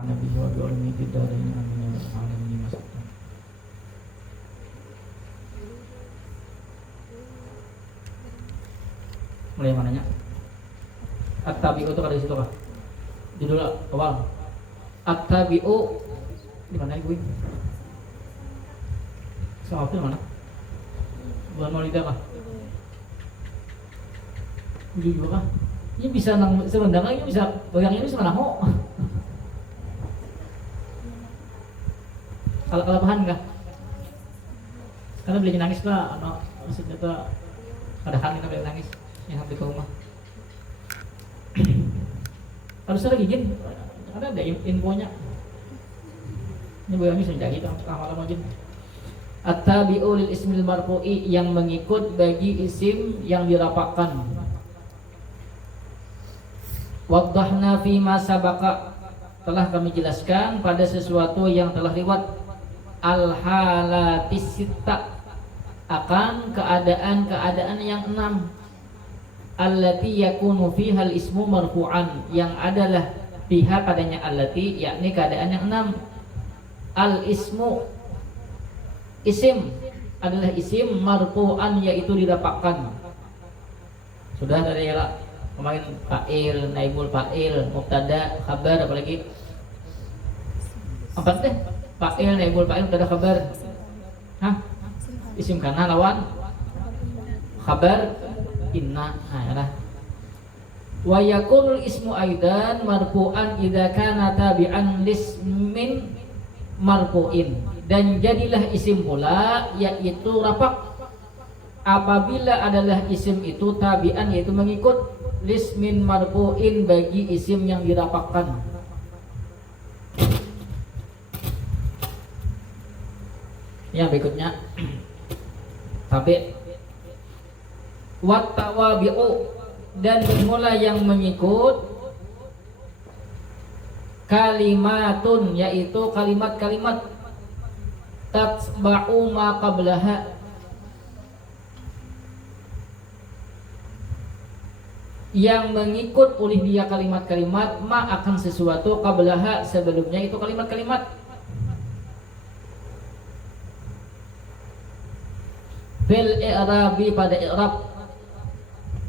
Nabi wa bi'ulmi fid-darain amin ya rabbal alamin. Masukkan. Mulai mananya? At-tabi'u itu ada di situ kah? Judul awal. At-tabi'u di mana ibu? Soal itu mana? Bulan Maulidah kah? Ujung juga kah? Ini bisa nang sebenarnya ini bisa bagian ini bisa nang kalau bahan enggak? Karena beli nangis lah, anak maksudnya tuh ada hal yang beli nangis yang habis ke rumah. Harusnya lagi gini, karena ada infonya. Ini gue bisa menjadi amalan wajib. At-tabi'u lil ismil marfu'i, yang mengikut bagi isim yang dirapakkan. Waddahna fi ma sabaqa, telah kami jelaskan pada sesuatu yang telah lewat. Al-halatis sitta, akan keadaan-keadaan yang 6. Allati yakunu fiha al-ismu marfu'an, yang adalah pihak padanya allati, yakni keadaan yang 6. Al-ismu, isim adalah isim marfu'an, yaitu dirapakkan. Sudah dari kemarin fa'il, naibul fa'il, mubtada, khabar, apalagi 4 deh. Fa'il, naibul fa'il, mubtada, khabar. Hah? Isim kana lawan khabar inna. Nah, ya. Wa yakunul ismu aidan marfu'an idza kana tabi'an lismin marfu'in, dan jadilah isim pula yaitu rapak apabila adalah isim itu tabi'an, yaitu mengikut lismin marfu'in, bagi isim yang dirapakkan. Yang berikutnya tabi' wat tawabi'u, dan bermula yang mengikut kalimatun, yaitu kalimat-kalimat tatba'u ma qablaha, yang mengikut oleh dia kalimat-kalimat ma akan sesuatu qablaha, sebelumnya itu kalimat-kalimat. Fil i'rabi, pada i'rab,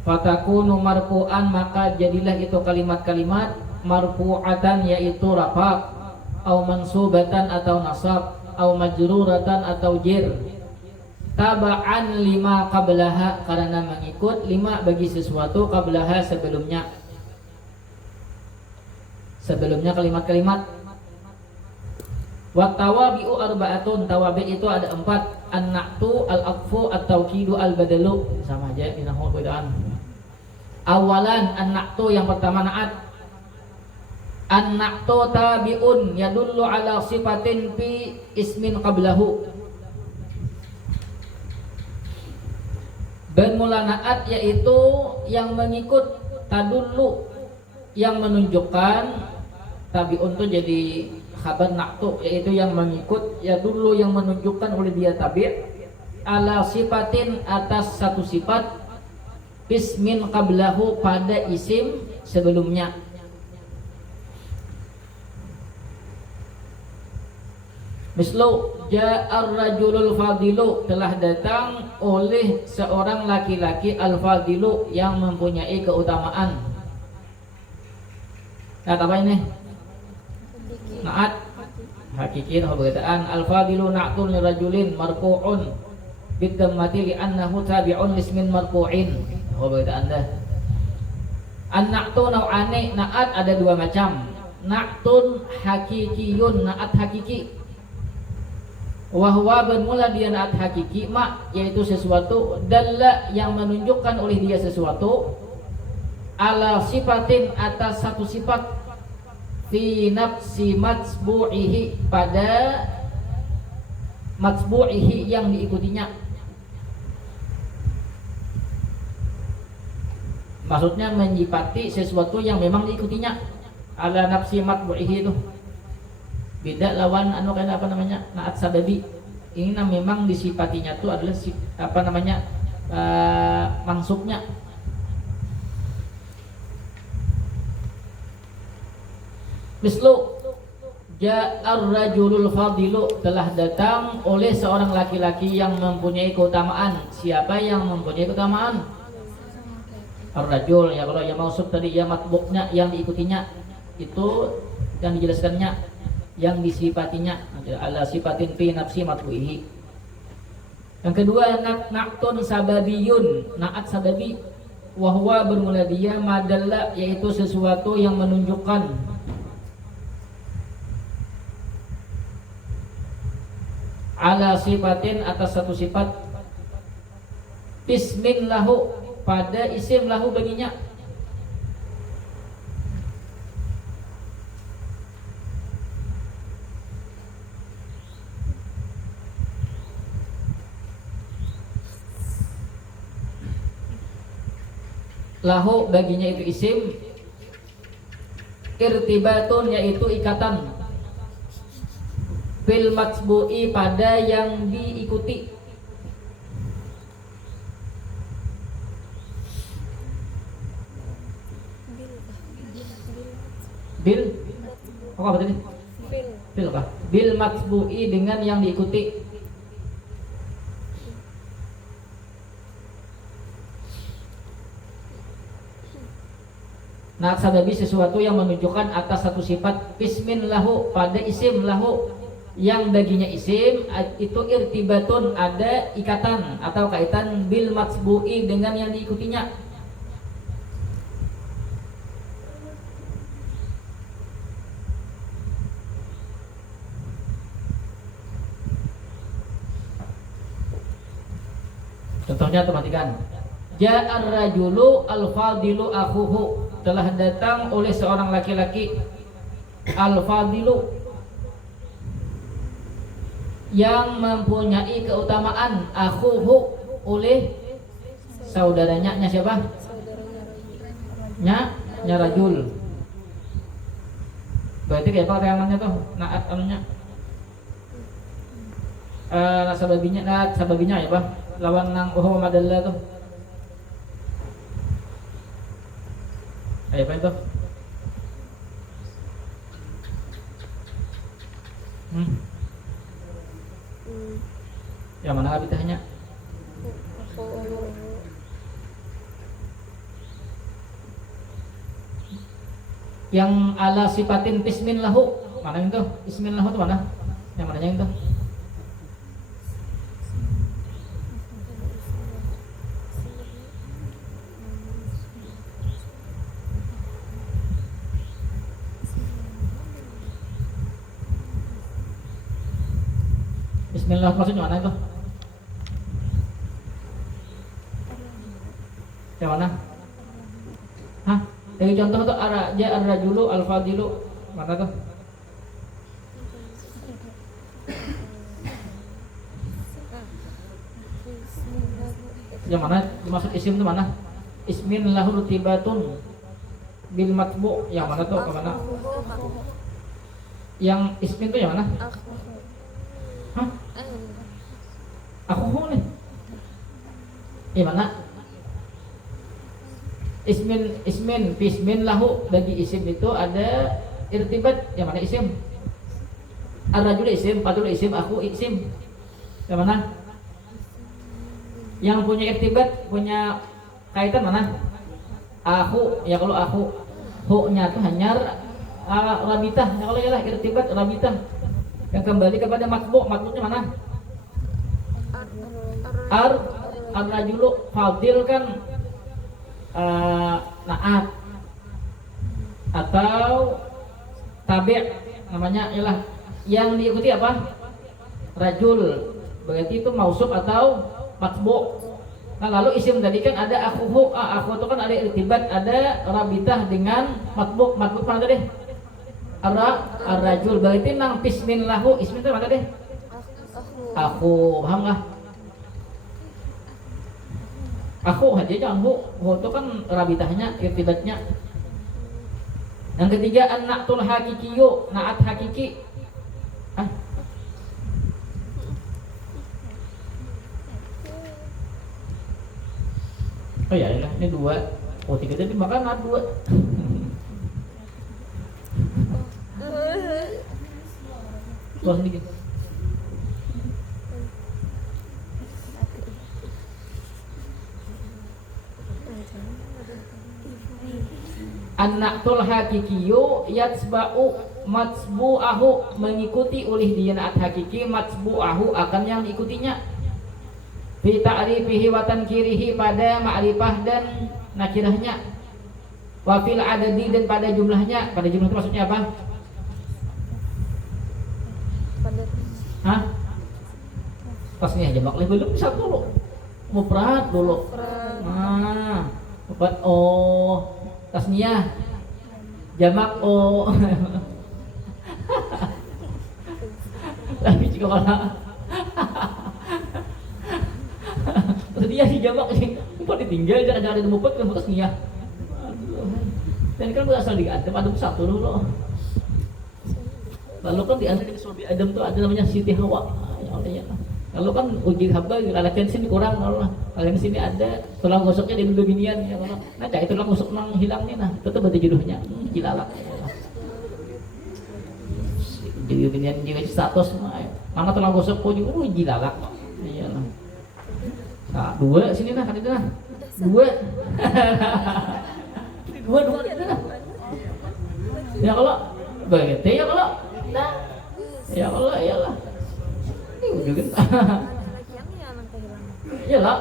fatakunu marfu'an, maka jadilah itu kalimat-kalimat marfu'atan, yaitu rafa', au mansubatan atau nasab, au majruratan atau jir, taba'an lima qablaha, karena mengikut lima bagi sesuatu qablaha, sebelumnya kalimat-kalimat. Wa tawabi'u arba'atun, tawabi' itu ada 4. An-na'tu, al-aqfu, at-tawkidu, al-badalu. Sama aja di nahwu bedaan. Awalan an-na'tu, yang pertama na'at. An-na'tu tabi'un yadullu ala sifatin fi ismin qablahu. Bermula na'at, yaitu yang mengikut, tadullu yang menunjukkan, tabi'un itu jadi khabar na'tu, yaitu yang mengikut, ya dulu yang menunjukkan oleh dia tabi' ala sifatin, atas satu sifat, ismin qablahu, pada isim sebelumnya. Mislu ja'ar rajulul fadilu, telah datang oleh seorang laki-laki, al-fadilu, yang mempunyai keutamaan. Kata apa ini? Na'at hakiki, perkataan al-fadilu na'tun lirajulin marfu'un bid-dhammati li'annahu tabi'un lismin marfu'in. Perkataan dah. An-na'tu nau'ani, na'at ada 2 macam. Na'tun hakikiyun, na'at hakiki. Wa huwa, bermula dia na'at hakiki, ma, yaitu sesuatu, dalla, yang menunjukkan oleh dia sesuatu, ala sifatin, atas satu sifat, fi nafsi matsbu'ihi, pada matsbu'ihi yang diikutinya. Maksudnya menyifati sesuatu yang memang diikutinya. Ala nafsi matsbu'ihi itu beda lawan anu kan apa namanya, naat sababi. Ini memang disifatinya itu adalah apa namanya, mansubnya. Mislu Ja'ar rajulul fadilu, telah datang oleh seorang laki-laki yang mempunyai keutamaan. Siapa yang mempunyai keutamaan? Ar-rajul, ya kalau yang mausuf tadi ya matbu'nya, yang diikutinya itu yang dijelaskannya, yang disifatinya ala sifatin fi nafsi matbu'ihi. Yang kedua na'tun sababiyun, na'at sababi, wahwa bermula dia madalla, yaitu sesuatu yang menunjukkan ala sifatin, atas satu sifat, ismin lahu, pada isim lahu baginya. Lahu baginya itu isim, irtibatun yaitu ikatan, fil matbu'i pada yang diikuti, bil apa tadi? Bil apa? Bil matbu'i, dengan yang diikuti. Nah, sababi sesuatu yang menunjukkan atas satu sifat, ismin lahu, pada isim lahu, yang baginya isim itu irtibatun, ada ikatan atau kaitan, bil matbu'i, dengan yang diikutinya. Contohnya perhatikan. Ja'ar rajulu al-fadilu akhuhu, telah datang oleh seorang laki-laki, al-fadilu, yang mempunyai keutamaan, akhuhu, oleh saudaranya. Nya siapa? Nya rajul. Berarti kayak apa reamannya tuh? Naat anunya. Sababinya ya, Pak. Lawan nang huwa madalla tuh. Ayo apa itu? Yang mana abitahnya? Yang ala sifatin ismin lahu. Mana itu? Ismin lahu itu mana? Yang mananya itu? Bismillah maksudnya mana itu? Yang mana? Hah? Dari contoh tuh ja'ar rajulu al-fadilu, mana tuh? Yang mana dimaksud isim itu mana? Ismin lahu rutibatun bil matbu', yang mana tuh? Ke mana? Yang ismin itu yang mana? Hah? Aku nih. Mana? Ismin lahu, bagi isim itu ada irtibat. Yang mana isim? Ar-rajul isim, fadul isim, aku isim. Yang mana? Yang punya irtibat, punya kaitan mana? Aku, ya kalau aku, hu-nya itu hanya rabitah. Ya kalau ialah irtibat rabitah. Yang kembali kepada matbu'nya mana? Ar-rajulu fadil kan naat atau tabi' namanya ialah yang diikuti apa? Rajul. Berarti itu mausuf atau matbu'. Nah, lalu isim tadi kan ada akhuhu, akhu itu kan ada irtibat, ada rabitah dengan matbu'. Matbu' mana tadi? Ar-rajul. Berarti nang ismin lahu, ismin itu mana deh? Aku, paham lah. Aku aja jangan hu itu kan rabitahnya, irtibatnya. Yang ketiga an-na'tul hakikiyu, na'at hakiki. Oh ya, ini dua. Oh, tiga tadi makan dua. Keluar sedikit. An-na'tul hakikiyu yatsba'u matsbu'ahu, mengikuti oleh dia na'at hakiki, matsbu'ahu akan yang diikutinya, fi ta'rifihi wa tankirihi, pada ma'rifah dan nakirahnya, wa fil adadi, dan pada jumlahnya. Pada jumlah itu maksudnya apa? Hah? Tasniah jamak belum, bisa dulu mufrad dulu. Nah, mufrad oh, tasniah jamak oh. Tapi juga malah tasniah di jamak sih, kok ditinggal jangan ada mufrad kan tasniah. Dan kan berasal di Adam satu dulu. Lalu kan di antara Nabi Adam tuh ada namanya Siti Hawa. Ya, kalau kan uji haba kalian sini kurang, kalau kalian sini ada tulang gosoknya di binian ya, kalau nah itu tulang gosok nang hilang nih, nah itu tuh berarti jodohnya jilalak. Jadi binian juga status mah mana tulang gosok kok juga jilalak. Iyalah. Nah, dua sini nah kan itu nah. Dua. dua itu nah. Ya kalau begitu ya kalau nah. Ya Allah, iyalah. Udah kan. Iyalah.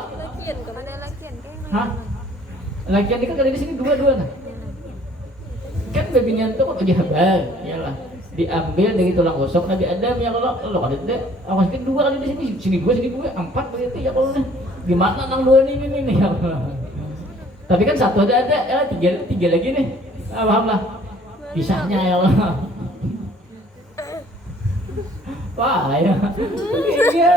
Hah? Lakian ini kan ada di sini dua-dua nah. Kan bebinian tuh kan uji habar, iyalah. Diambil dari tulang gosok Nabi Adam ya kalau ada deh. Awas kan dua kali di sini dua, empat begitu ya kalau nih. Gimana nang dua nih ya Allah. Tapi kan satu ada ya tiga lagi nih. Ah, paham lah. Pisahnya ya Allah. Wah ya. Iya.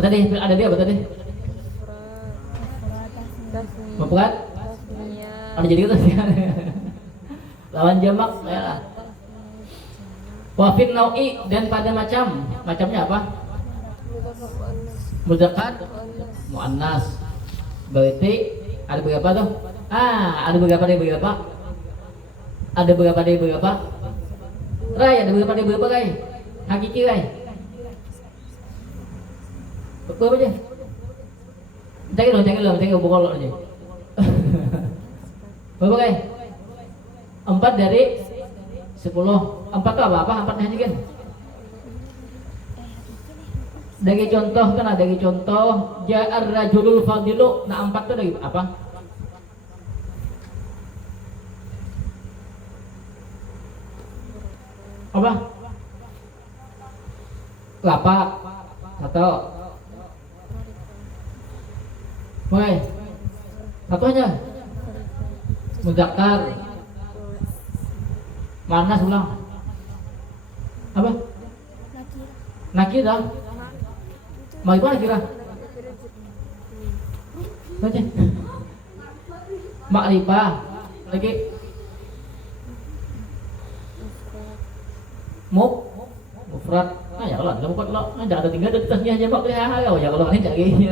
Tadi ada dia apa tadi? Mufrad. Ada jadi gitu sih. Lawan jamak ya lah. Wa fin nau'i, dan pada macamnya apa? Mudzakkar, muannas. Berarti ada berapa tuh? Ada berapa? Ada berapa? Rai, ada berapa Rai? Hakiki Rai. Berapa aja? Cek dulu, buka aja. Berapa Rai? 4 dari 10. 4 itu apa? 4 aja kan? Dari contoh kan ada dari contoh ja'ar rajulul fadilu. Nah 4 itu dari apa? Apa? Lapak atau Woi, satu aja. Mudzakkar. Mana ulang? Apa? Nakirah. Mau gimana kira? Baca. Makrifah. Lagi. Mufrad. Nah ya kalau ada mufrad lo, enggak ada tinggal di tasnya aja mak ya kalau ini enggak gini.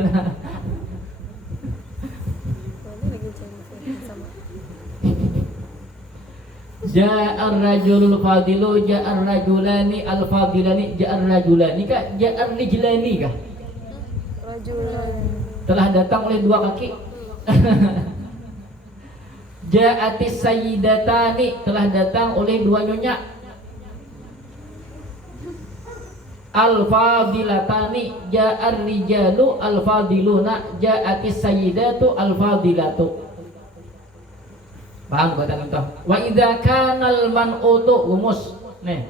Ja'ar rajulul fadilu, ja'ar rajulani al-fadilani, ja'ar rajulani kah? Ja'ar rijlani kah? Rajulani. Telah datang oleh dua kaki. Ja'atis sayyidatani, telah datang oleh dua nyonya. Al-fadilatani, ja'ar rijalu al-fadiluna, ja'atis sayyidatu al-fadilatu. Paham kata contoh. Wa idza kanal man'utu umus nih.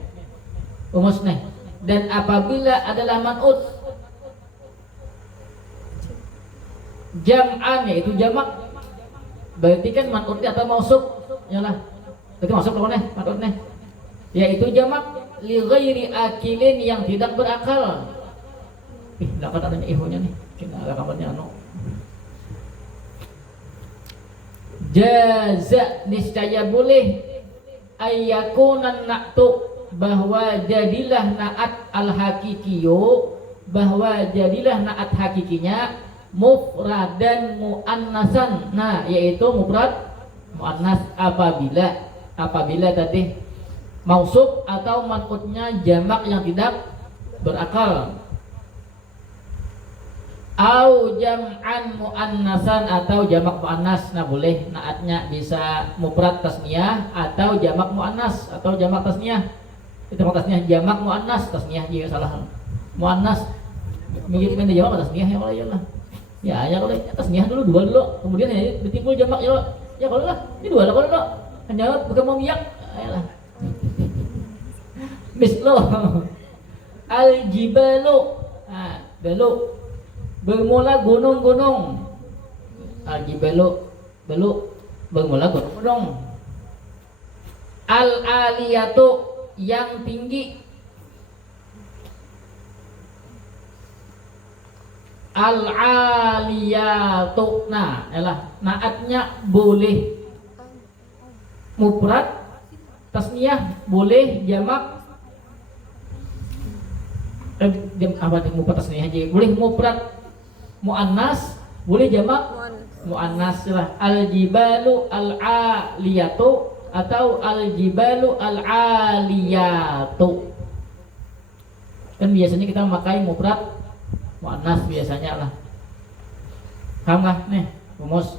Dan apabila adalah man'ut jam'an, yaitu jamak, berarti kan man'utnya atau mausuf yalah. Berarti masuk loh nih man'ut nih. Yaitu jamak li ghairi akilin, yang tidak berakal. Dapat adanya ihunya nih. Kita kabarnya jaza, niscaya boleh ayyakunan na'tu, bahwa jadilah na'at al-hakikiyo bahwa jadilah naat hakikinya mufradan muannasan. Nah, yaitu mufrad muannas apabila tadi mausuf atau man'utnya jamak yang tidak berakal. Au jam'an muannasan atau jamak muannas. Nah, boleh naatnya bisa mufrad tasniyah atau jamak muannas atau jamak tasniyah. Itu tasniyah jamak muannas, tasniyah juga salah. Muannas mirip dengan jamak tasniyah ya Allah ya Allah. Ya kalau tasniyah dulu dua dulu, kemudian ya ditimbul jamak ya. Ya kalau lah, ini dua lah kalau lo. Jawab bukan mau miyak. Ayolah. Mislo al-jibalu. Nah, belu bermula gunung-gunung. Al-jibalu belu bermula gunung-gunung. Al-aliyatu yang tinggi. Al-aliyatu. Nah, naatnya boleh mufrad tasniyah, boleh jamak mufrad tasniyah aja, boleh mufrad muannas, boleh jamak muannas lah. Al-jibalu al-aliyatu atau al-jibalu al-aliyatu. Kan biasanya kita memakai mufrad muannas biasanya lah. Paham gak nih rumus?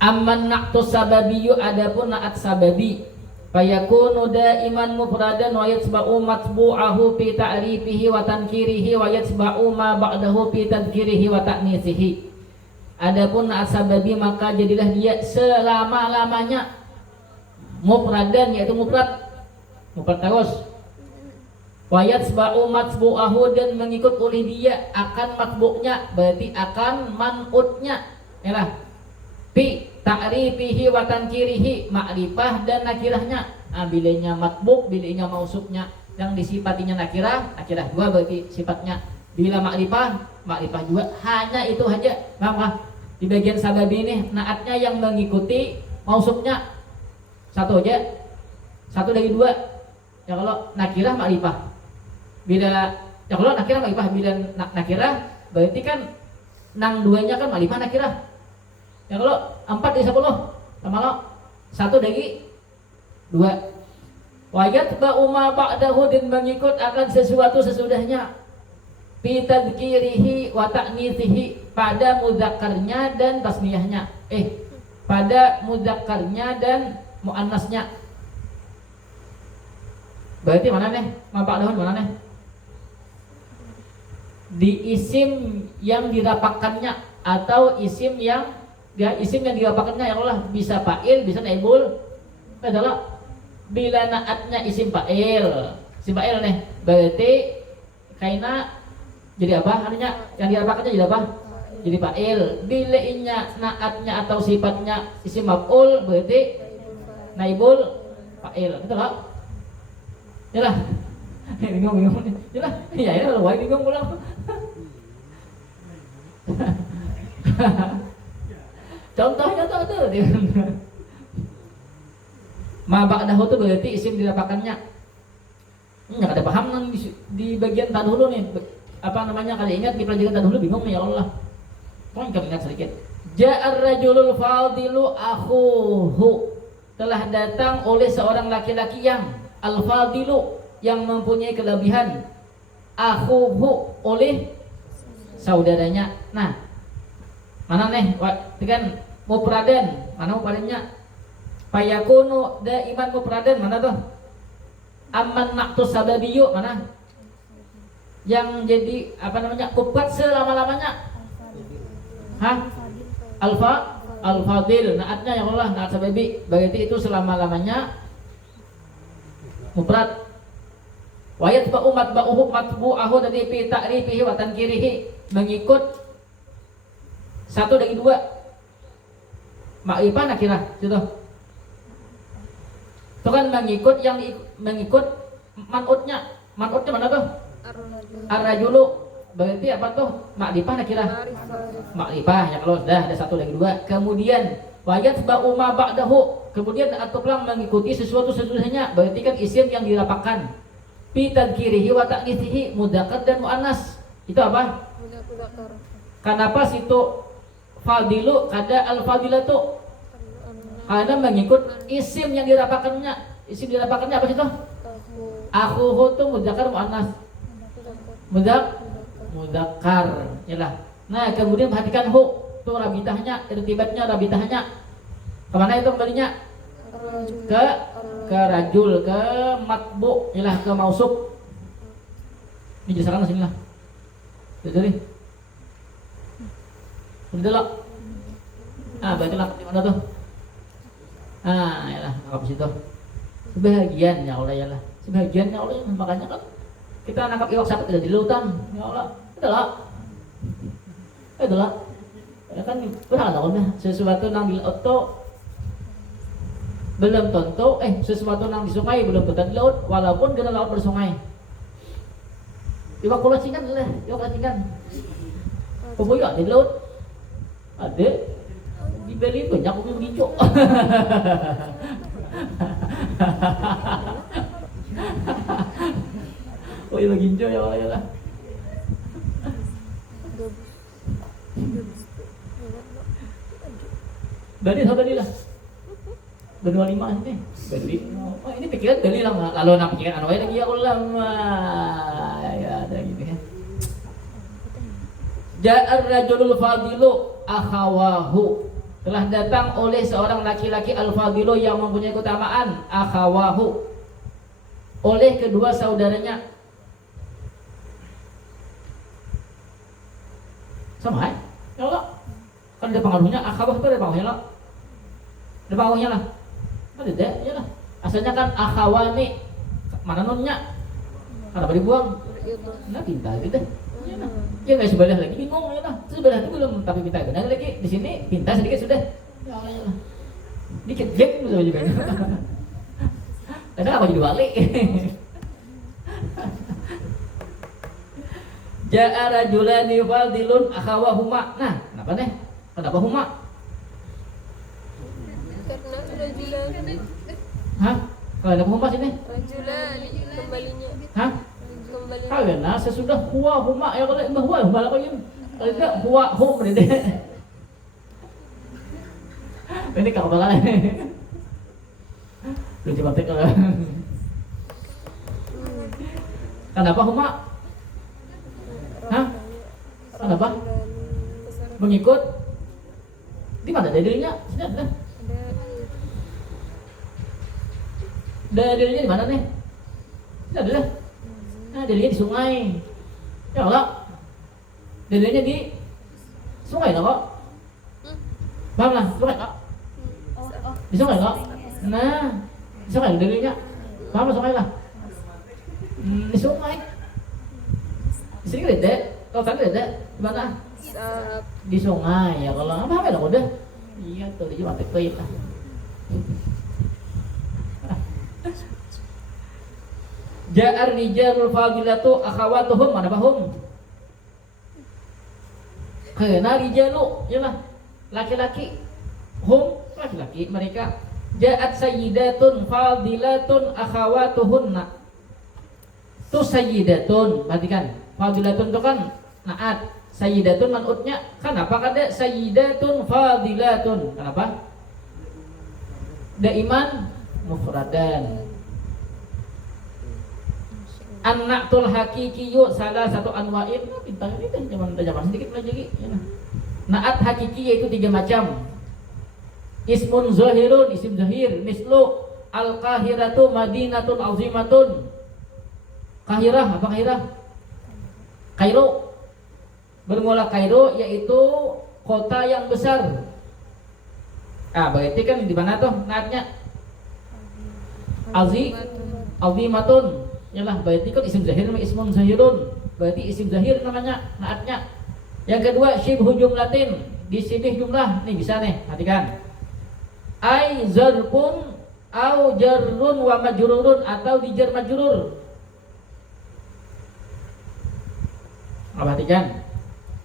Amman na'tu sababiyyu, adapun na'at sababi fayakunu daiman mufradan wa yatsba'u matbu'ahu fi ta'rifihi wa tankirihi wa yatsba'u ma ba'dahu fi tadhkirihi wa ta'nisihi. Adapun na'at sababi maka jadilah dia selama-lamanya mufradan, yaitu mufrad terus. Wa yatsba'u matbu'ahu, dan mengikut oleh dia akan matbu'nya, berarti akan man'utnya ya. Fi ta'rifihi wa tankirihi, makrifah dan nakirahnya. Bilanya matbu', bilanya mausufnya. Yang disifatinya nakirah dua berarti sifatnya. Bila makrifah juga. Hanya itu aja. Paham? Di bagian sababi ini naatnya yang mengikuti mausufnya satu aja. Satu dari dua. Ya kalau nakirah makrifah. Bila ya kalau nakirah makrifah, bila nakirah berarti kan nang duanya kan makrifah nakirah. Ya kalau 4 dari 10 sama lo 1 dari 2. Wajat ba'uma ba'dahu, dan mengikut akan sesuatu sesudahnya. Fi tadhkirihi wa ta'nithihi, pada mudzakarnya dan tasniyahnya. Pada mudzakarnya dan muannasnya. Berarti mana nih? Ma ba'dahu mana nih? Di isim yang dirapakkannya atau isim yang dirapakkannya ya Allah, bisa fa'il, bisa naibul. Adalah bila naatnya isim fa'il nih, berarti kaina jadi apa? Artinya yang dirapakkannya jadi apa? Jadi fa'il. Bila naatnya atau sifatnya isim maf'ul, berarti naibul fa'il. Betul enggak? Yalah. Bingung. Yalah. Ya lah, bingung pulang. Contohnya tuh ma ba'dahu itu berarti isim dirapakkannya. Enggak ada paham nang di bagian tadhulu nih. Apa namanya, kali ingat di pelajaran tadhulu bingung nih ya Allah. Pokoknya kali ingat sedikit. Ja'ar rajulul fadilu akhuhu, telah datang oleh seorang laki-laki yang al-fadilu, yang mempunyai kelebihan, akhuhu, oleh saudaranya. Nah, mana nih? Dengan mufradan, mana mufradannya? Fayakunu daiman mufradan, mana tuh? Amman naqtu sababiyyu, mana? Yang jadi apa namanya? Mufrad selama-lamanya. Al-fadil, naatnya ya Allah, naat sababi, berarti itu selama-lamanya mufrad. Wa yatba'u matbu'ahu dari fi ta'rifihi wa tankirihi, mengikut 1 dari 2. Makrifah nakirah gitu. Itu kan mengikut man'utnya. Man'utnya mana tuh? Ar-rajulu. Berarti apa tuh? Makrifah nakirah. Makrifah ya kalau sudah ada 1 dari 2. Kemudian wajat ba'u ma ba'dahu, kemudian atau pulang mengikuti sesuatu sesudahnya, berarti kan isim yang dirapakkan. Fi tadkirihi wa ta'nisihi mudzakkar dan muannas. Itu apa? Mudzakkar. Kenapa situ fadilu kada al-fadilatu? Karena mengikut isim yang dirapakannya. Isim dirapakannya apa situ? Akhuhu itu mudzakkar muannas. Mudzakkar. Yalah. Nah, kemudian perhatikan hu, itu rabitahnya, irtibatnya, rabitahnya. Kemana itu kembalinya? Ke rajul, ke matbu, yalah, ke mausuf. Ini jelaskan sini lah. Jadi. Udah lah. Bacalah di mana tuh? Yalah, nangkap situ. Sebahagian ya Allah, yalah. Sebahagian ya Allah, makanya kan kita nangkap iwak satu tidak di lautan. Ya Allah, itulah. Ya kan berapa tahunnya sesuatu nang di laut tuh belum tentu sesuatu nang di sungai belum tentu di laut walaupun kena laut bersungai. Iwak kulacingan lah, iwak kulacingan. Pemuyuk di laut ada dibeli banyak umum hijau. Oh iya ginjo ya Allah ya lah. Beli apa beli lah? Berdua lima ini beli. Oh ini pikiran beli lah lalu nak pikiran anu lagi ya ulama ya ada gitu kan. Ja'ar rajulul fadilu akhawahu. Telah datang oleh seorang laki-laki al-fadilu yang mempunyai keutamaan akhawahu oleh kedua saudaranya. Sama ya Allah. Kan ada pengaruhnya akhawah itu ada pengaruhnya lah. Ada pengaruhnya lah. Ada deh, ya lah. Asalnya kan akhawani. Mana nunnya? Kenapa dibuang? Nah pintar gitu. Ya nah. Ya nggak sebelah lagi bingung ya lah. Sebelah itu belum tapi pintar benar lagi. Di sini pintar sedikit sudah. Ya Allah ya lah. Dikit gap bisa juga. Kadang apa jadi balik? Ja'a rajulani fadilun akhawahuma. Nah, kenapa nih? Kenapa huma? Karena rajulan. Hah? Kenapa huma sini? Rajulan kembalinya. Hah? Kembalinya. Karena sesudah huwa huma ya kalau huwa huma apa yang? Kalau tidak huwa hum berarti. Ini kau balas. Lu coba tek kalau. Kenapa huma? Hah? Kenapa? Mengikut di mana dalilnya? Sini ada. Dalilnya di mana nih? Sini ada. Nah, dalilnya di sungai. Ya Allah. Dalilnya di sungai lah kok. Paham lah, sungai kok. Di sungai kok. Nah, di sungai dalilnya. Paham lah sungai lah. Di sungai. Di sini ada. Kalau tadi ada di mana? Di sungai ya kalau apa ya udah iya tuh dia mati kuyup lah. Ja'ar rijalul fadilatu akhawatuhum mana bahum? Karena rijalu yalah laki-laki hum laki-laki mereka ja'at sayyidatun fadilatun akhawatuhunna. Tuh sayyidatun perhatikan fadilatun itu kan naat sayyidatun man'utnya kenapa kada sayyidatun fadilatun kenapa daiman mufradan an-na'tul haqiqiyyu salah satu anwa'in bintang ini deh zaman sedikit lagi ya. Na'at hakiki yaitu 3 macam ismun zahirun isim zahir mislu al-qahiratu madinatun azimatun Kahirah apa Kahirah Kairo bermula Kairo yaitu kota yang besar. Berarti kan di mana tuh naatnya? Azimatun. Yalah berarti kan isim zahir ismun zahirun. Berarti isim zahir namanya naatnya. Yang kedua syibhu jumlatin, disibih jumlah. Nih bisa nih, perhatikan. Ai zarfun au jarrun wa majrurun atau dijar majrur. Perhatikan.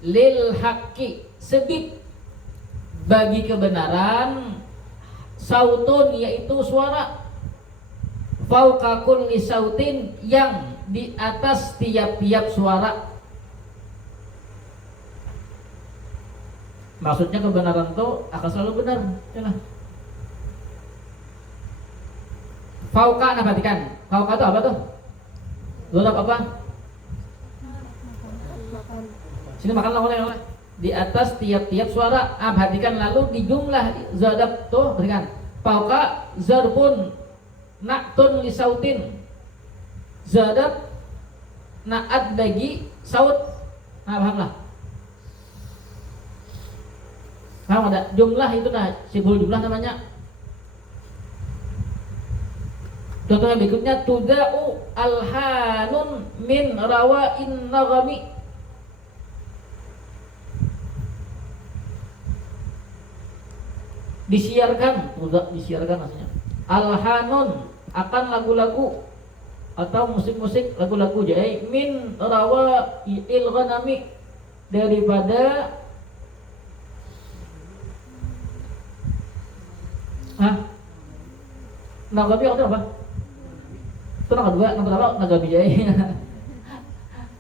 Lil haqqi sebit bagi kebenaran sautun yaitu suara fauqa kulli sautin yang di atas tiap-tiap suara. Maksudnya kebenaran itu akan selalu benar. Yalah. Fauqa, nah perhatikan. Fauqa itu apa tuh? Dzarab apa? Sini makanlah oleh. Di atas tiap-tiap suara. Perhatikan lalu di jumlah dzarab tuh perhatikan. Fauqa zarbun na'tun li sautin. Dzarab na'at bagi saut. Nah, pahamlah. Paham ada? Jumlah itu nah, simbol jumlah namanya. Contohnya berikutnya tuda'u alhanun min rawa'in nagami. Disiarkan, tuda' disiarkan maksudnya. Alhanun akan lagu-lagu atau musik-musik lagu-lagu jadi min rawa'il ghanami daripada Nagabi itu apa? Itu naga dua, naga berapa? Nagabi jaya.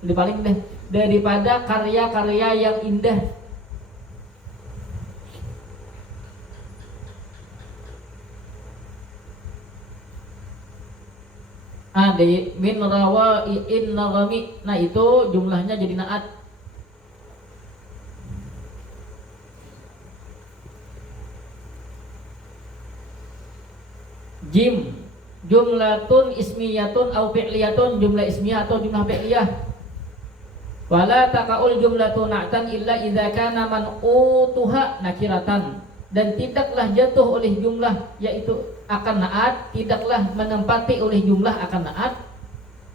Lebih paling deh daripada karya-karya yang indah. Di min rawa'iin nagami. Nah itu jumlahnya jadi naat. Jim jumlatun ismiyatun au fi'liyatun, jumlah ismiyah atau jumlah fi'liyah. Wala taqaul jumlatun na'tan illa idza kana man'utuha nakiratan, dan tidaklah jatuh oleh jumlah yaitu akan naat, tidaklah menempati oleh jumlah akan naat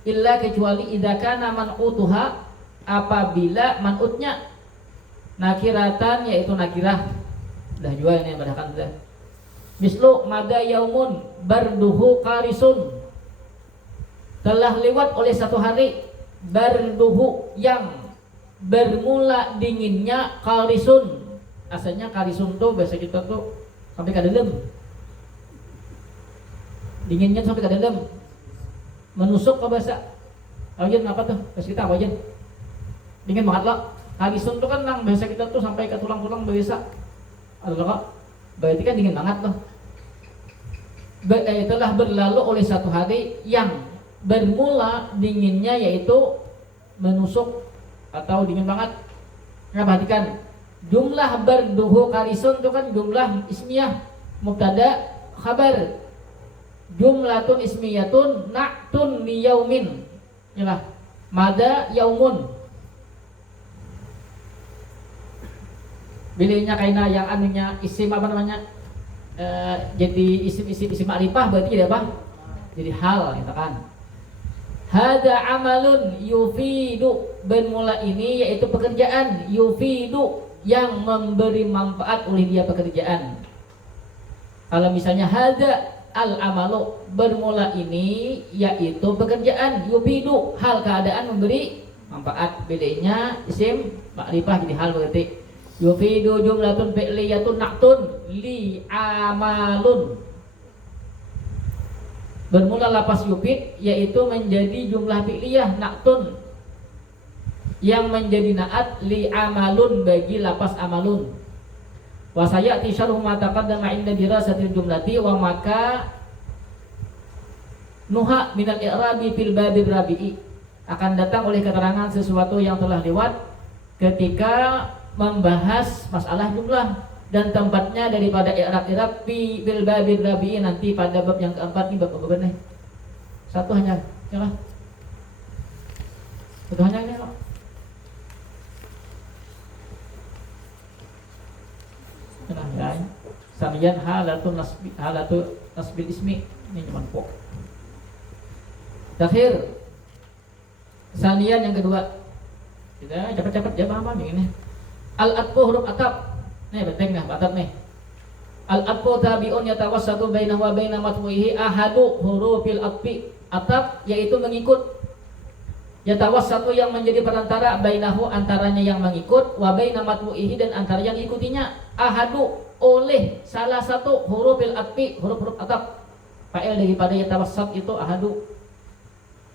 illa kecuali idza kana man'utuha, apabila man'utnya nakiratan yaitu nakirah. Dah juga ini berdasarkan sudah. Mislu mada yaumun barduhu karisun, telah lewat oleh satu hari, barduhu yang bermula dinginnya, karisun asalnya karisun tuh bahasa kita tuh sampai ke dalam, dinginnya sampai ke dalam, menusuk ke bahasa ajen apa tuh bahasa kita apa ajen, dingin banget lah. Karisun tuh kan nang bahasa kita tuh sampai ke tulang-tulang bahasa adalah berarti kan dingin banget loh. Telah berlalu oleh satu hari yang bermula dinginnya yaitu menusuk atau dingin banget. Nah, perhatikan jumlah barduhu karisun itu kan jumlah ismiyah mubtada khabar. Jumlatun ismiyatun na'tun li yaumin. Inilah mada yaumun. Bilihnya kaina yang anunya isim apa namanya? Jadi isim ma'rifah berarti jadi apa? Jadi hal kita kan. Hada amalun yufidu, bermula ini yaitu pekerjaan, yufidu yang memberi manfaat oleh dia pekerjaan. Kalau misalnya hada al amalu, bermula ini yaitu pekerjaan, yufidu hal keadaan memberi manfaat. Bilihnya isim ma'rifah jadi hal berarti. Yufidu jumlatun fi'liyatun na'tun li amalun. Bermula lapas yufid yaitu menjadi jumlah fi'liyah na'tun yang menjadi na'at li amalun bagi lapas amalun. Wa sayati syarhu ma taqaddama 'inda dirasatil jumlati wa maka nuha minal i'rabi fil babil rabi'i, akan datang oleh keterangan sesuatu yang telah lewat ketika membahas masalah jumlah dan tempatnya daripada i'rab bil babil rabi'i nanti pada bab yang keempat. Ini bab apa nih? Satu hanya, ya. Satu hanya ini. Ya. Samian halatu nasbil ismi, ini cuma pok. Terakhir salian yang kedua. Kita cepat-cepat ya paham ini. Al-atfu huruf ataf. Nih penting nih ataf nih. Al-atfu tabi'un yatawassatu bainahu wa baina matbu'ihi ahadu hurufil atfi. Ataf yaitu mengikut. Yatawassatu yang menjadi perantara, bainahu antaranya yang mengikut, wa baina matbu'ihi dan antara yang ikutinya. Ahadu oleh salah satu hurufil atfi, huruf-huruf ataf. Fa'il daripada yatawassat itu ahadu.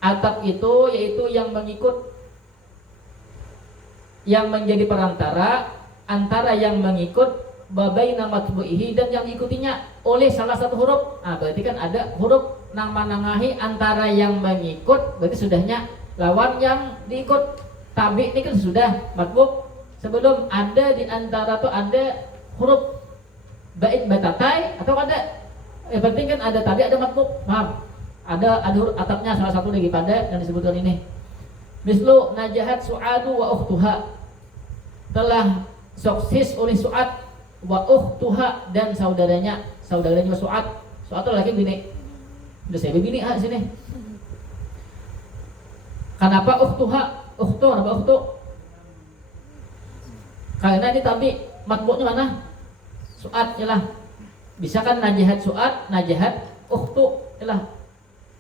Atap itu yaitu yang mengikut, yang menjadi perantara antara yang mengikut babaina matbu'ihi dan yang diikutinya oleh salah satu huruf. Berarti kan ada huruf nang manangahi antara yang mengikut, berarti sudahnya lawan yang diikut. Tabi ini kan sudah matbu'. Sebelum ada di antara tuh ada huruf bait batatai atau ada, penting kan ada tabi ada matbu'. Paham? Ada huruf atapnya salah satu daripada yang disebutkan ini. Mislu najahat su'adu wa ukhtuha, telah sukses oleh Su'ad, wa ukhtuha dan saudaranya Su'ad. Su'ad itu laki bini. Udah saya bini sini. Kenapa ukhtuha? Ukhtu, kenapa ukhtu? Karena ini tabi matbu'nya mana? Su'ad ialah. Bisa kan najahat Su'ad, najahat ukhtu ialah.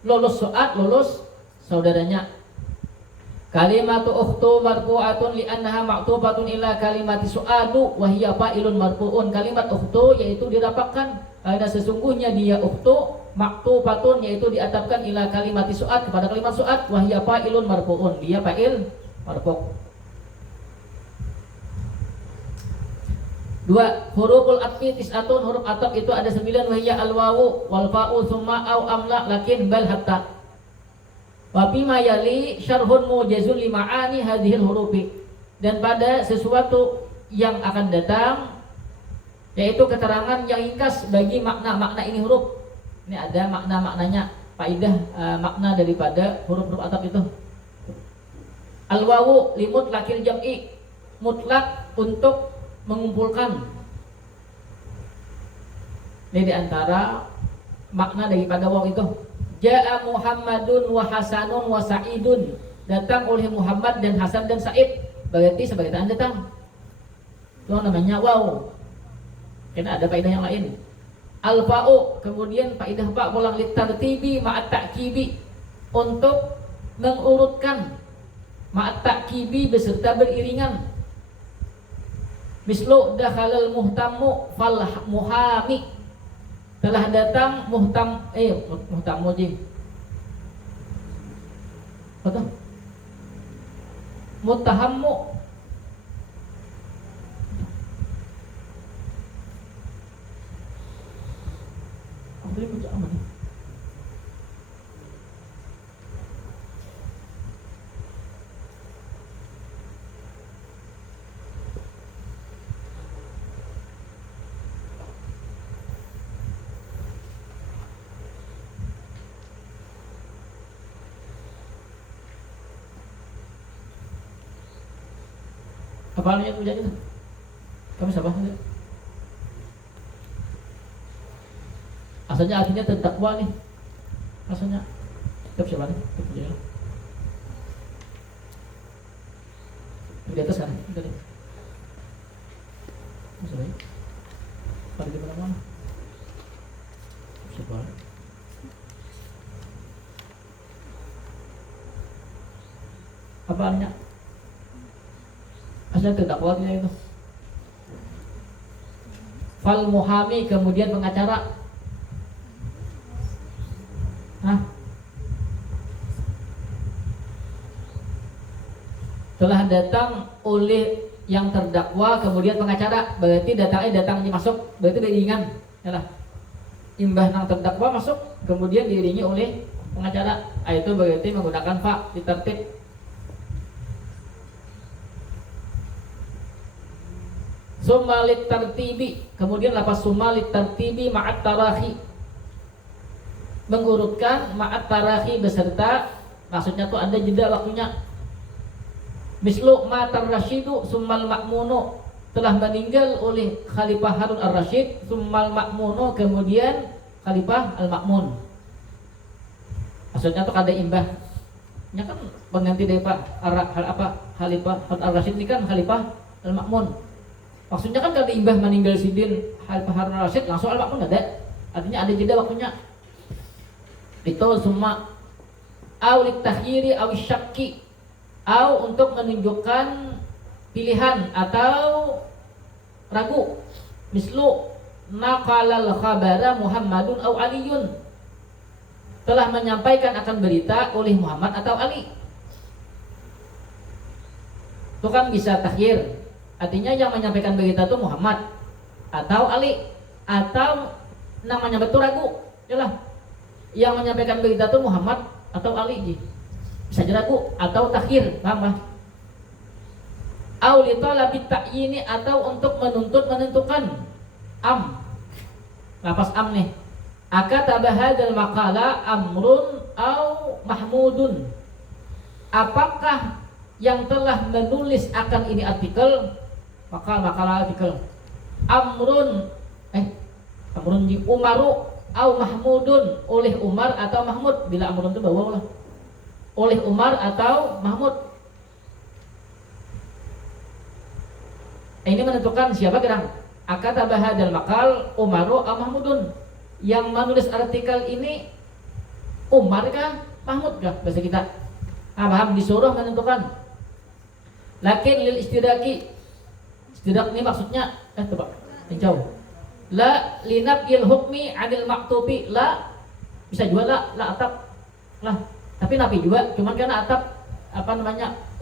Lulus Su'ad, lulus saudaranya. Kalimatu ukhtu marfu'atun li'annaha ma'tufatun ila kalimati su'adu wa hiya fa'ilun marfu'un. Kalimat ukhtu yaitu dirapakkan karena sesungguhnya dia ukhtu, ma'tufatun yaitu diatapkan ila kalimati su'ad, kepada kalimat su'ad, wa hiya fa'ilun marfu'un, dia fa'il marfu'. Dua, huruful atfi tis'atun, huruf ataf itu ada 9, wa hiya al-wawu wal fa'u tsumma au amla lakin bal hatta. Wa bima yali syarhun mujazun li ma'ani hadhil hurufi, dan pada sesuatu yang akan datang yaitu keterangan yang ringkas bagi makna-makna ini huruf. Ini ada makna-maknanya, faidah makna daripada huruf-huruf ataf itu. Al-wawu li mutlaqil jam'i, mutlak untuk mengumpulkan. Ini di antara makna daripada waw itu. Ja'a Muhammadun wa Hasanun wa Sa'idun, datang oleh Muhammad dan Hasan dan Sa'id, berarti sebagai tanda datang. Itu namanya waw. Karena ada faedah yang lain. Al-fa'u, kemudian faedah fa pulang litartibi ma'at ta'kibi, untuk mengurutkan, ma'at ta'kibi beserta beriringan. Mislu dakhalal muhtammu fal muhami, telah datang muhtammu jing. Betul? Muttahammu. Apa ini baca apa nih? Apa yang menjadi itu? Kamu siapa? Asalnya artinya terdakwa nih. Asalnya kamu siapa nih? Di atas kan? Tadi. Siapa ya? Pada di mana? Siapa? Apa artinya? Asal terdakwanya itu fal muhami, kemudian pengacara. Telah datang oleh yang terdakwa kemudian pengacara, berarti datang masuk, berarti diiringan yalah. Imbah nang terdakwa masuk kemudian diiringi oleh pengacara, itu berarti menggunakan fa di tertib. Summa lit tartibi, kemudian lafaz summa lit tartibi ma'at tarahi, mengurutkan ma'at tarahi beserta, maksudnya tuh ada jeda waktunya. Mislu matar rasyidu summal ma'munu, telah meninggal oleh Khalifah Harun ar-Rasyid, summal ma'munu, kemudian Khalifah al-Ma'mun. Maksudnya tuh ada imbah, nya kan pengganti dari Khalifah Harun ar-Rasyid ini kan Khalifah al-Ma'mun. Maksudnya kan kalau imbah meninggal sidin Khalifah Harun ar-Rasyid langsung al-Ma'mun ada. Artinya ada jeda waktunya. Itu semua au litakhyiri au syakki, au untuk menunjukkan pilihan atau ragu. Mislu naqalal khabara Muhammadun au Aliyun, telah menyampaikan akan berita oleh Muhammad atau Ali. Itu kan bisa takhir. Artinya yang menyampaikan berita itu Muhammad atau Ali, atau namanya betul ragu. Yalah. Yang menyampaikan berita itu Muhammad atau Ali. Bisa ragu atau takhir, paham bah? Au li talabi ta'yini, atau untuk menentukan lapas nih. Akataba hadzal maqala amrun au mahmudun. Apakah yang telah menulis akan ini artikel, makalah artikel, amrun di Umaru au mahmudun, oleh Umar atau Mahmud. Bila amrun itu bawa lah, oleh Umar atau Mahmud. Ini menentukan siapa gerang. Akataba hadzal maqal Umaru au Mahmudun. Yang menulis artikel ini Umar kah, Mahmud kah, bahasa kita. Paham, disuruh menentukan. Lakin lil istidraki. Istidrak ini maksudnya coba jauh. La linabil hukmi 'anil maktubi. La bisa juga la atap. Lah, tapi nabi juga, cuman karena atap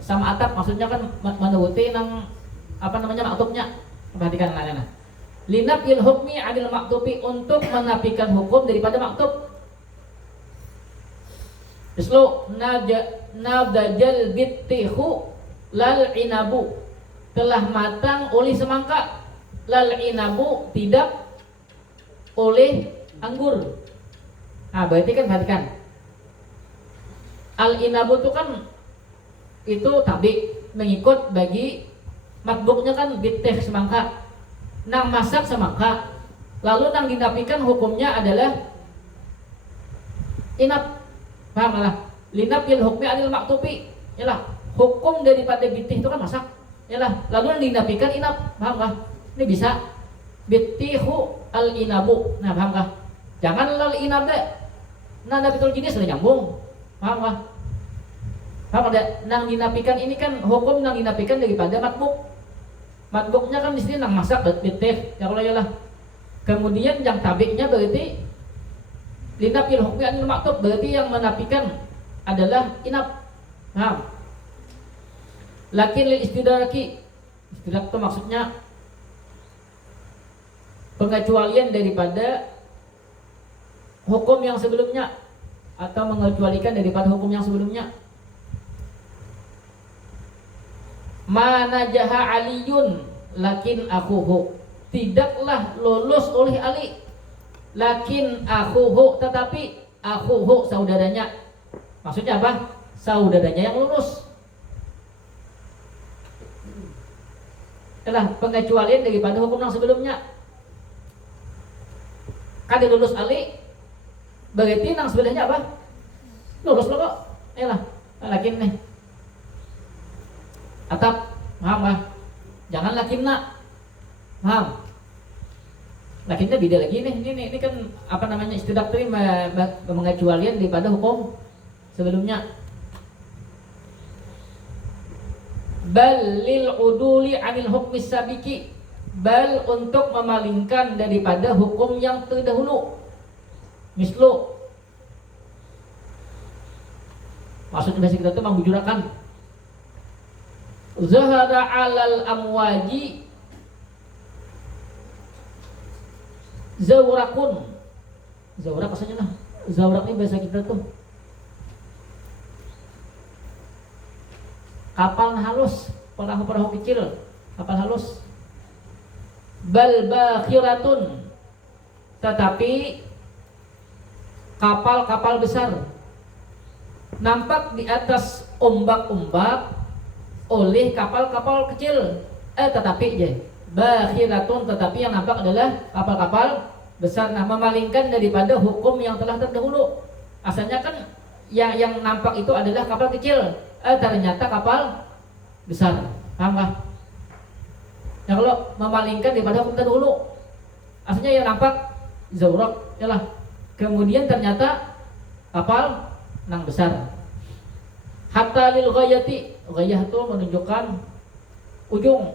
sama atap, maksudnya kan menuruti nang maktubnya. Perhatikan lainnya. Linabil hukmi 'anil maktubi, untuk menafikan hukum daripada maktub. Mislu nadajal bittihu lal inabu, telah matang oleh semangka, lal inabu tidak oleh anggur. Berarti kan perhatikan, al inabu itu kan itu tabi, mengikut bagi matbuknya kan bittih semangka, nang masak semangka, lalu nang dinafikan hukumnya adalah inap. Paham lah? Linabil hukmi 'anil maktubi. Yalah, hukum daripada bitih itu kan masak. Yalah, lalu yang dinafikan inap. Paham kah? Ini bisa bitihu al inabu. Nah, paham kah? Jangan lal inab deh. Nah, betul jenis sudah nyambung. Paham kah? Paham ada? Nang dinafikan ini kan hukum nang dinafikan daripada matbuk. Matbuknya kan di sini nang masak bitih. Ya kalau yalah. Kemudian yang tabiknya berarti linabil hukmi 'anil maktub, berarti yang menafikan adalah inap. Paham? Lakin lil istidraki. Istidrak itu maksudnya pengecualian daripada hukum yang sebelumnya, atau mengecualikan daripada hukum yang sebelumnya. Manajaha aliyun lakin akhuhu, tidaklah lolos oleh Ali, lakin akhuhu, tetapi akhuhu saudaranya. Maksudnya apa? Saudaranya yang lulus. Adalah pengecualian daripada hukum yang sebelumnya. Kan lulus Ali, berarti yang sebelahnya apa? Lulus lo kok. Yalah, lakin nih. Atap, paham kah? Jangan lakin nak. Paham? Lakinnya beda lagi nih. Ini kan istidrak tadi pengecualian daripada hukum sebelumnya. Bal lil uduli 'anil hukmi sabiki, bal untuk memalingkan daripada hukum yang terdahulu. Mislu, maksudnya bahasa kita itu membujurakan. Zahara 'alal amwaji zawrakun. Zawrak maksudnya nah. Zawrak ini bahasa kita tuh kapal halus, perahu-perahu kecil, kapal halus. Bal bakhiratun, tetapi kapal-kapal besar nampak di atas ombak-ombak oleh kapal-kapal kecil. Tetapi bakhiratun, tetapi yang nampak adalah kapal-kapal besar. Nah, memalingkan daripada hukum yang telah terdahulu. Asalnya kan yang nampak itu adalah kapal kecil, ternyata kapal besar. Paham gak? Ya, kalau memalingkan daripada hukum terdahulu, asalnya yang nampak zawrak, yalah. Kemudian ternyata kapal nang besar. Hatta lil ghayati, ghayah itu menunjukkan ujung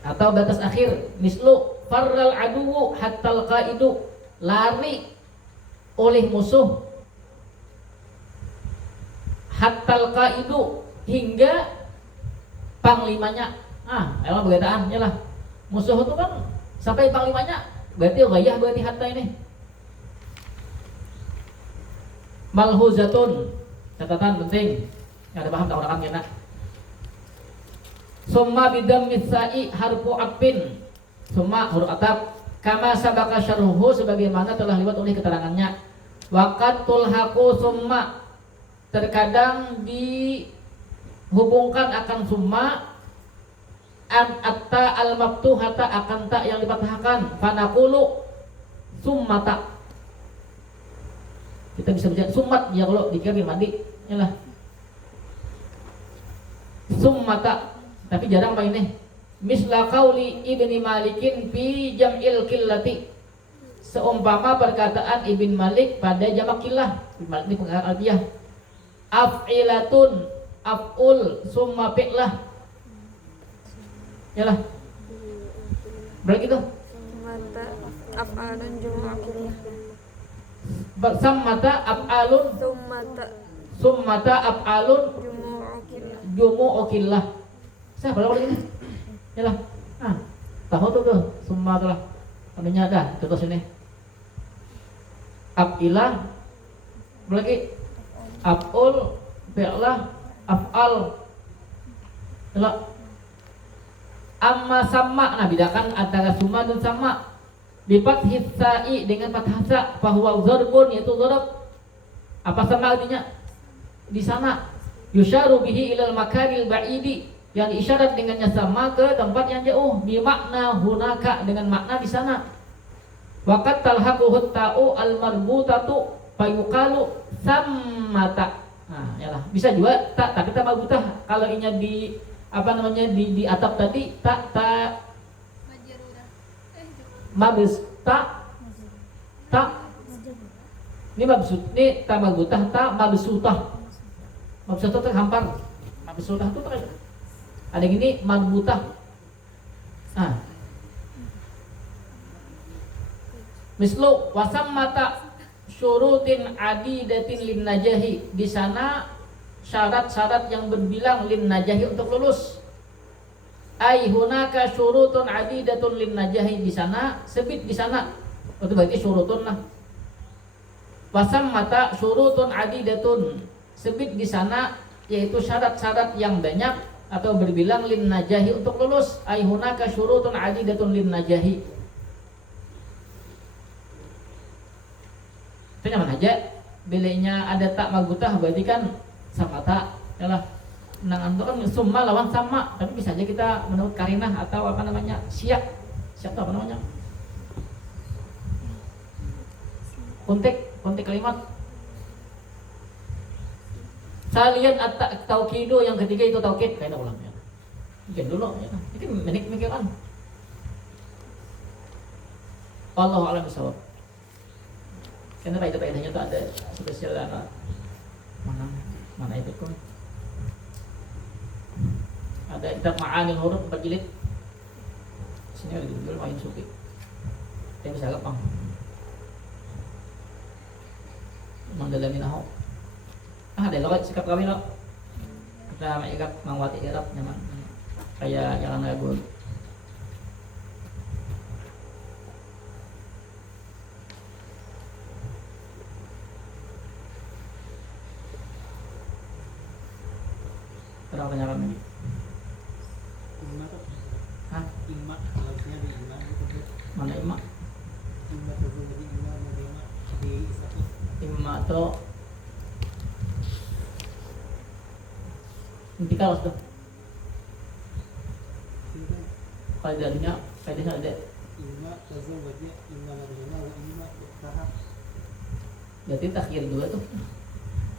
atau batas akhir. Mislu farral aduwu hattal qaidu, lari oleh musuh, hattal qaidu hingga panglimanya. Emang berkaitan ya lah. Musuh itu kan sampai panglimanya, berarti ghayah berarti hatta ini. Malhuzatun, catatan penting. Ada paham tak orang kena? Summa bidam misai harfu apin. Summa huruf atap kama sabaka syarhuhu sebagaimana telah lewat oleh keterangannya. Waqat tulhaqu summa, terkadang dihubungkan akan summa an atta al maftuhata akan tak yang dipatahkan. Fanaqulu summata. Kita bisa baca summat ya kalau dikira mandi ya lah. Summata, tapi jarang apa ini. Misla qauli Ibni Malikin fi jam'il qillati, seumpama perkataan Ibn Malik pada jamak qillah. Ibn Malik ini pengarang alfiyah. Af'ilatun, af'ul, summa fi'lah. Yalah. Berarti itu. Mata af'alun jumu'akillah. Sammata af'alun, summata af'alun jumu'ukillah. Saya berapa lagi ini? Yalah. Tahu tuh summa tuh lah. Adanya ada contoh sini. Af'ilah, berarti af'ul, fi'lah, af'al. Yalah. Amma sama, bedakan antara summa dan sama. Bipat hisai dengan fathah sa, bahwa zarbun yaitu zarab. Apa sama artinya? Di sana yusyaru bihi ilal makanil ba'idi, yang diisyarat dengannya sama ke tempat yang jauh. Bi makna hunaka, dengan makna di sana. Waqat talhaquhu ta'u al marbutatu fayuqalu sammata. Yalah, bisa juga tak kita marbutah kalau inya di di atap tadi tak mabus tak ini mabsut ini tak marbutah tak mabsutah. Mabsutah itu hampar, mabsutah itu ada gini marbutah. Mislu wasam mata syurutin adidatin lin najahi, di sana syarat-syarat yang berbilang lin najahi untuk lulus. Ai hunaka syurutun adidatun lin najahi, di sana sebit di sana. Itu berarti syurutun lah. Wasam mata syurutun adidatun, sebit di sana yaitu syarat-syarat yang banyak atau berbilang lin najahi untuk lulus. Ai hunaka syurutun adidatun lin najahi. Itu nyaman aja. Bilanya ada tak magutah berarti kan sama tak, yalah. Menangan itu kan summa lawan sama, tapi bisa aja kita menurut karinah atau siap apa namanya, kontek kalimat. Salian at-taukidu, yang ketiga itu taukid. Kayaknya ulangnya bikin dulu ya. Ini menik-mikiran. Wallahu a'lam bishawab. Karena faedahnya tuh ada spesial mana itu kan ada kitab Ma'anil Huruf 4 jilid. Sini ada judul Main Suki. Yang bisa gampang. Mandalamin ahok. Ada loh sikap kami loh. Kita mengikap mangwati irap nyaman. Kayak jalan ragu. Berapa banyak ini? Hah? Mana imma? Imma atau intikal tuh. Kaidahnya ada. Berarti takhir dua tuh.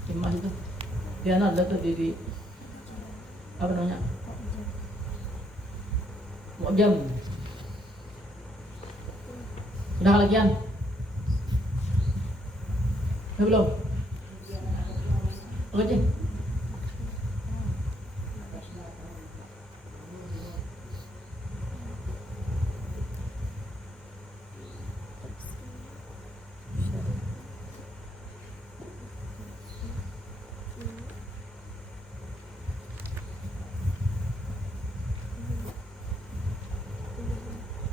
Imma itu. Dia ada tuh di apa namanya? Mu'jam. Sudah lagian? Belum? Oke.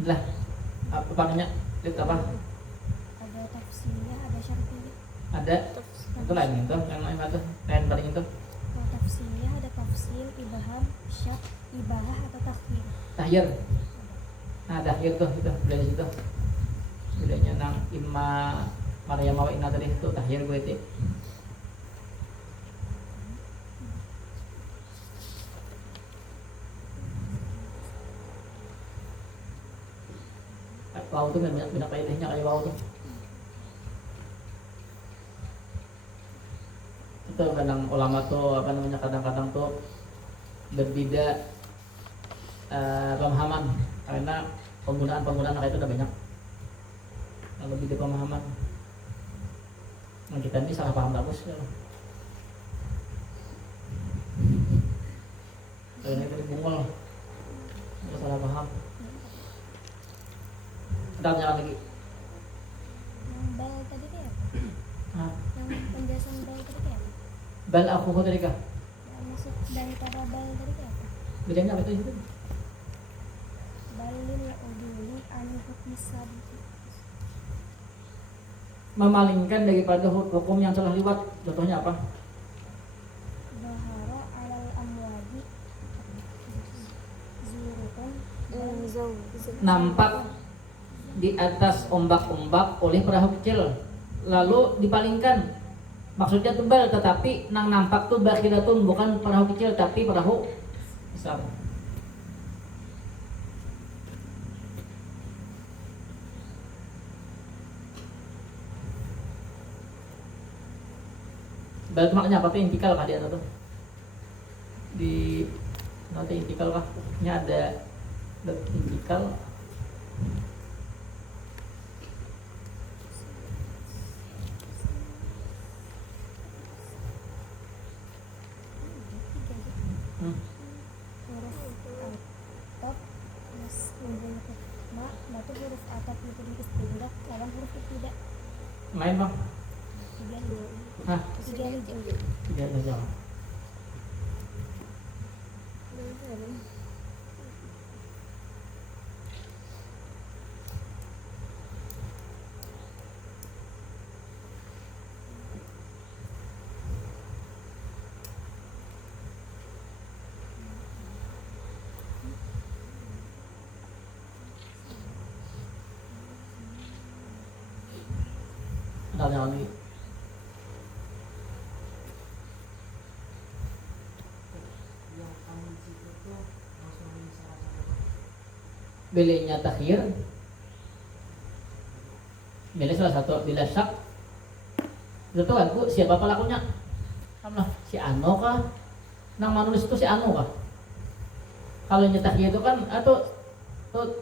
Lah, apa namanya? Itu apa? Ada tafsiriyah, ada syartiyah. Ada itu lain itu, yang lain itu, lain paling itu. Kalau tafsiriyah ada tafsir, ibham, syak, ibahah atau takhir. Tahyir. Nah, tahyir tuh itu beda situ. Bedanya nang imma Maryam wa inna tadi itu tahyir gue itu. Wow tuh kan banyak faedahnya kayak wow tuh. Itu kadang ulama tuh apa namanya kadang-kadang tuh berbeda pemahaman karena penggunaan kayak itu udah banyak. Kalau beda pemahaman, nah, kita ini salah paham bagus ya. Karena itu bungul, salah paham. Kita jalan lagi. Yang bal tadi kayak apa? Hah? Yang penjelasan bal tadi kayak apa? Bal aku tadi kah? Yang maksud daripada bal tadi kayak apa? Bedanya apa itu? Balil uduli an hukmi sabiq. Memalingkan daripada hukum yang telah lewat. Contohnya apa? Bahara alal amwadi zurukun Nampak di atas ombak-ombak oleh perahu kecil, lalu dipalingkan. Maksudnya tebal, tetapi nang nampak tuh bakhiratun, bukan perahu kecil tapi perahu besar. Bal maknanya apa tuh? Intikal kah dia tuh? Di nanti intikal kah? Ini ada intikal. huruf atop mas memberi ma batu huruf atop itu di istilah lawan huruf tidak Main bang? tiga hijau Hah? tiga hijau Tidak saja. Ada yang lagi. Bilenya takhir, bila salah satu, bila syak itu tuh aku siapa pelakunya? Kamu si Ano kah? Nang manulis itu si Ano kah? Kalau yang takhir itu kan atau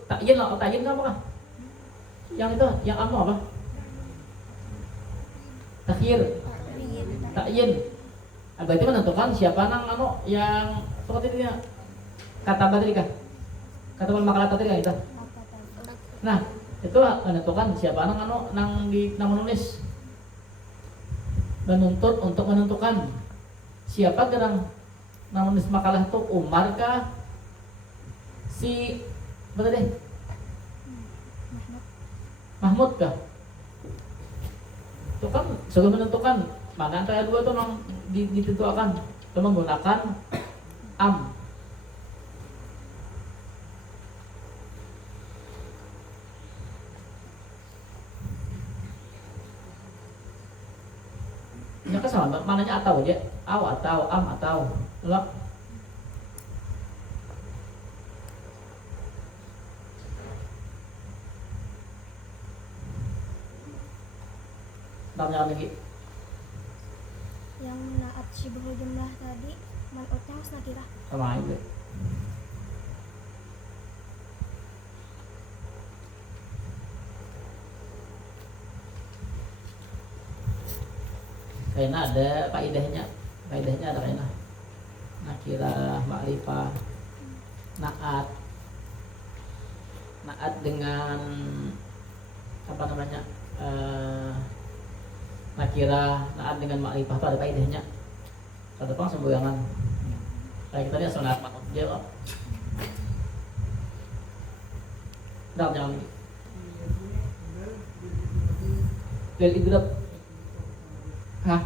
takyin lah, takyin apa kah? Yang itu, yang Ano apa? Takhir, takyin. Berarti menentukan siapa nang Ano yang seperti ini kata tadi kah? Kata makalah tadi kan itu. Nah, itulah menentukan siapa nang menulis. Menuntut untuk menentukan siapa gerang nang menulis makalah itu, Umar kah? Si betul deh. Mahmud kah? Itu kan sudah menentukan mana antara dua itu nang ditentukan itu menggunakan am. Ini kan sama, mananya atau dia, atau am atau, loh. Banyak lagi. yang naat syibhul jumlah tadi manutnya harus nakirah Sama aja. Kayaknya ada faedahnya ada kayaknya. Nakirah, ma'rifah, naat dengan apa namanya? Nakirah, naat dengan ma'rifah itu ada faedahnya. Kata pang sembarangan. Kayak kita lihat soal manut dia kok. Dah jangan lagi. Lil idrab. Hah?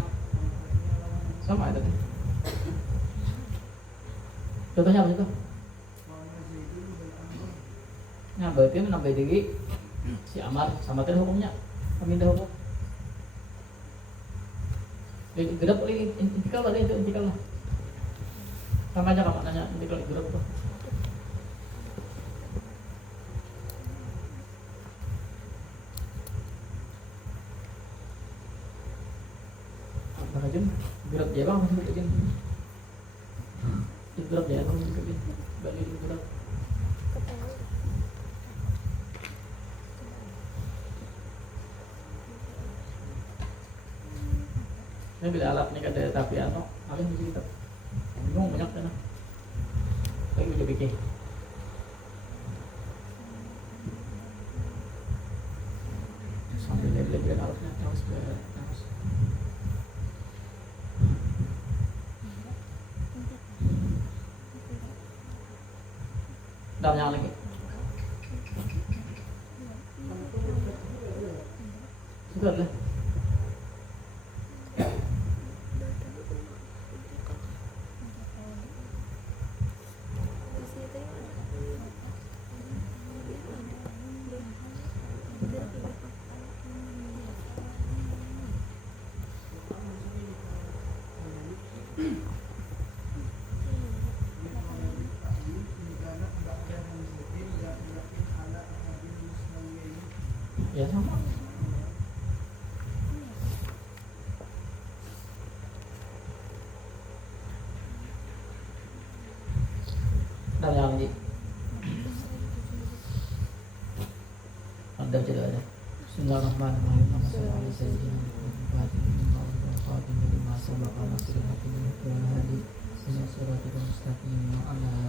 Sama itu. Contohnya apa itu? Nah, berarti menambah tinggi si Amar sama tadi hukumnya. Pemindah hukum. Lil idrab intikal lah itu intikal lah. Sama aja kamu nanya intikal idrab tuh. Bang Ajun, gerak ya bang, masih bikin. Gerak ya bang, masih bikin. Balik gerak. Ini bila alat nih kata tapi ano, alih mesti kita. Bingung banyak kan? Lagi bisa bikin. Sambil lihat alatnya terus terus. Dah nyala lagi. Sudah lah. Ya sama. Dah nyala lagi. Ada tidak ada. Bismillahirrahmanirrahim. Bismillahirrahmanirrahim.